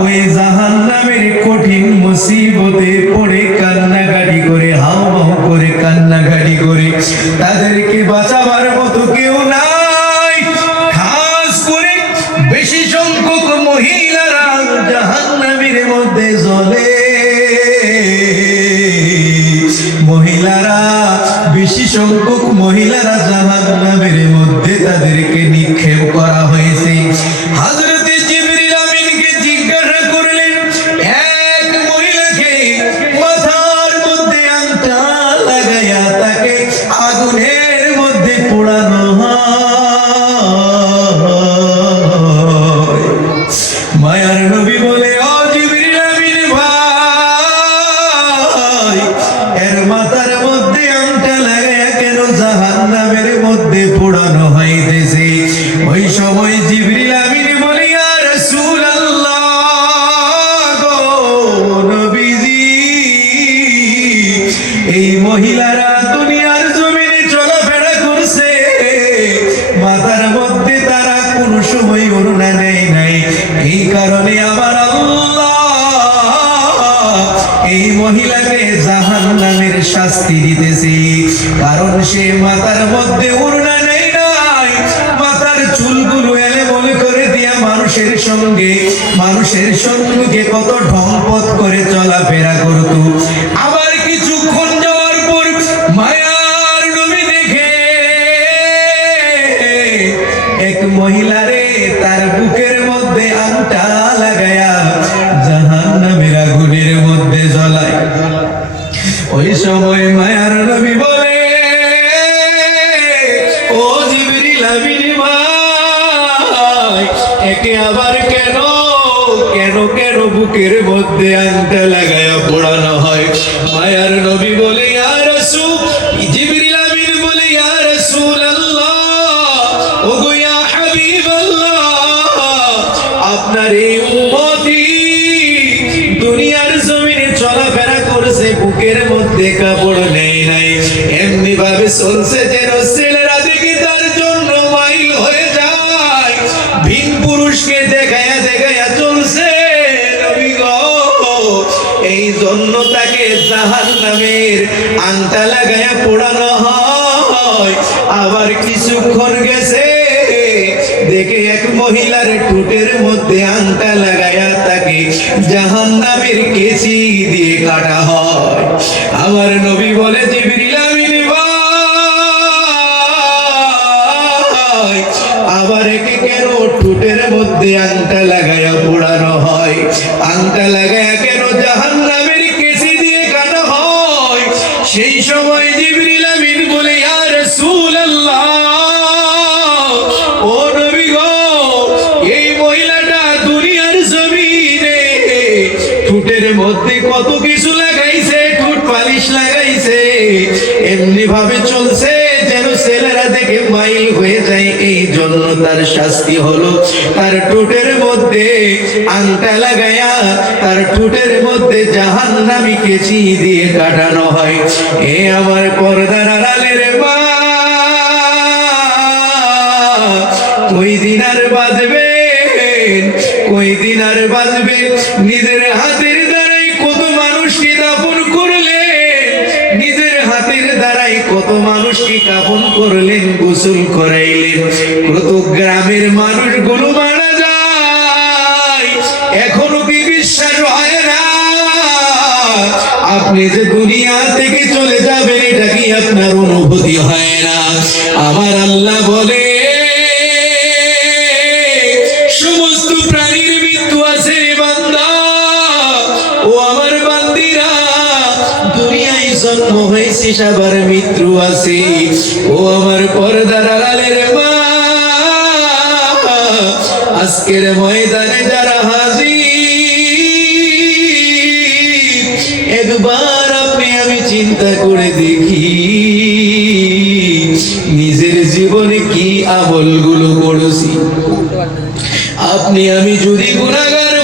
ওই জাহান কঠিন মুসিবতে পড়ে কান্নাকাটি করে, হাও করে কান্নাকাটি করে। তাদেরকে বাঁচাবার মতো কেউ নাই। খাস করে বেশি সংখ্যক মহিলারা জাহান নামের মধ্যে জ্বলে। মহিলারা, বেশি সংখ্যক মহিলারা জাহান মধ্যে তাদেরকে নিক্ষেপ করা হয়েছে। হাজার এই মহিলারা দুনিয়ার জমিনে চলাফেরা করছে। মাথার মধ্যে তারা কোন সময় অরুণা নেয় নাই। এই কারণে আমার এই মহিলাকে জাহান নামের শাস্তি দিতেছে। কারণ সে মাথার মধ্যে অরুণা নেই নাই। মাথার চুলগুলো এলে মনে করে দিয়া মানুষের সঙ্গে মানুষের সঙ্গে কত ঢংপথ করে চলাফেরা করত ও জিবরিল একে আবার কেন কেন কেন বুকের মধ্যে আংটা লাগায়া পোড়ানো হয়? মায়ার নবী বলে, ইয়া রাসূল জিবরিল বলে, ইয়া রাসূলুল্লাহ ও বুকের মধ্যে কাপড় নেই নাই। এমনি ভাবে চলছে যেন ছেলেরা দেখি তার জন্য মাইল হয়ে যায়। ভিন পুরুষকে দেখায়া দেখায়া চলছে এই জন্য তাকে জাহান নামের আংটা লাগায়া পোড়ানো হয়। আবার কিছুক্ষণ গেছে, দেখে এক মহিলার টুটের মধ্যে আংটা লাগায়া তাকে জাহান নামের কেচি দিয়ে কাটা হয়। আমার নবী বলে জিবরিল আবার কেন টুটের মধ্যে আংটা পোড়ানো হয়? আংটা কেন জাহান নামের কেচি দিয়ে কাটা হয়? সেই সময় জিবরিল আমিন বলে, ইয়া রাসূলুল্লাহ, ও নবী গো, এই মহিলাটা দুনিয়ার মধ্যে কত কিছু লাগাইছে? পালিশ লাগাইছে, এমনি ভাবে চলছে যেন ছেলেরা দেখে মাইল হয়ে যায়। এই জন্য তার শাস্তি হলো তার মধ্যে আংটা তার মধ্যে জাহান নামি কেচি দিয়ে কাটানো হয়। এ আমার পর্দার আড়ালের মা কই দিন আর বাজবেন কই দিন আর বাজবেন নিজের হাতের কত মানুষকে কাপন করলেন, গোসল করাইলেন। কত গ্রামের মানুষগুলো মারা যায়। এখনও কি বিশ্বাস হয় না। আপনি যে দুনিয়া থেকে চলে যাবেন, এটা কি আপনার অনুভূতি হয় না? আমার আল্লাহ বলে জন্ম হয়েছে, সবার মৃত্যু আছে। ও আমার পর্দার আড়ালের মা, আজকের ময়দানে যারা হাজির, একবার আপনি আমি চিন্তা করে দেখি, নিজের জীবনে কি আমলগুলো করেছি। আপনি আমি যদি গুণাগার